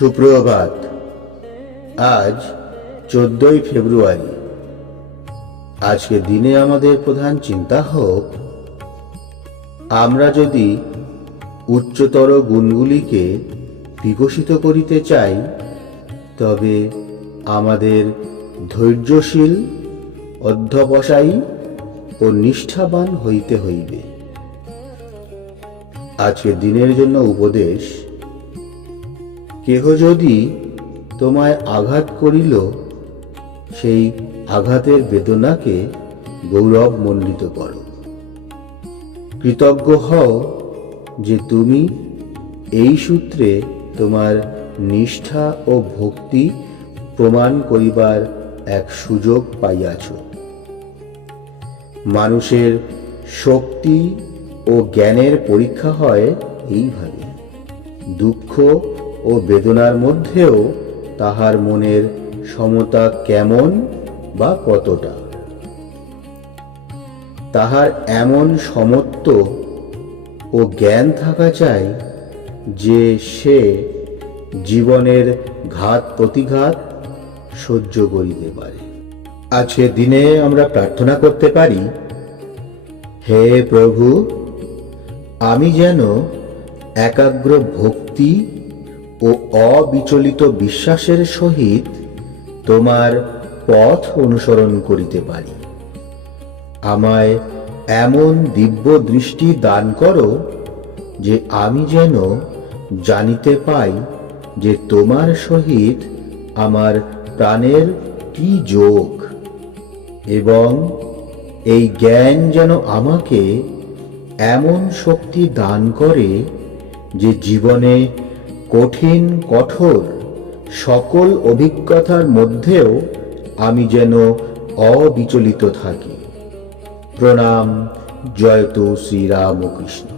সুপ্রভাত। আজ 14ই ফেব্রুয়ারি। আজকের দিনে আমাদের প্রধান চিন্তা হোক, আমরা যদি উচ্চতর গুণগুলিকে বিকশিত করিতে চাই, তবে আমাদের ধৈর্যশীল, অধ্যবসায়ী ও নিষ্ঠাবান হইতে হইবে। আজকের দিনের জন্য উপদেশ: কেহ যদি তোমায় আঘাত করিল, সেই আঘাতের বেদনাকে গৌরবমণ্ডিত করো। কৃতজ্ঞ হও যে তুমি এই সূত্রে তোমার নিষ্ঠা ও ভক্তি প্রমাণ করিবার এক সুযোগ পাইয়াছ। মানুষের শক্তি ও জ্ঞানের পরীক্ষা হয় এইভাবে। দুঃখ ও বেদনার মধ্যেও তাহার মনের সমতা কেমন বা কতটা। তাহার এমন সমত্ব ও জ্ঞান থাকা চাই যে সে জীবনের ঘাত প্রতিঘাত সহ্য করিতে পারে। আজকের দিনে আমরা প্রার্থনা করতে পারি, হে প্রভু, আমি যেন একাগ্র ভক্তি ও অবিচলিত বিশ্বাসের সহিত তোমার পথ অনুসরণ করিতে পারি। আমায় এমন দিব্য দৃষ্টি দান করো যে আমি যেন জানিতে পাই যে তোমার সহিত আমার প্রাণের কি যোগ, এবং এই জ্ঞান যেন আমাকে এমন শক্তি দান করে যে জীবনে কঠিন কঠোর সকল অভিজ্ঞতার মধ্যেও আমি যেন অবিচলিত থাকি। প্রণাম। জয়তু শ্রীরামকৃষ্ণ।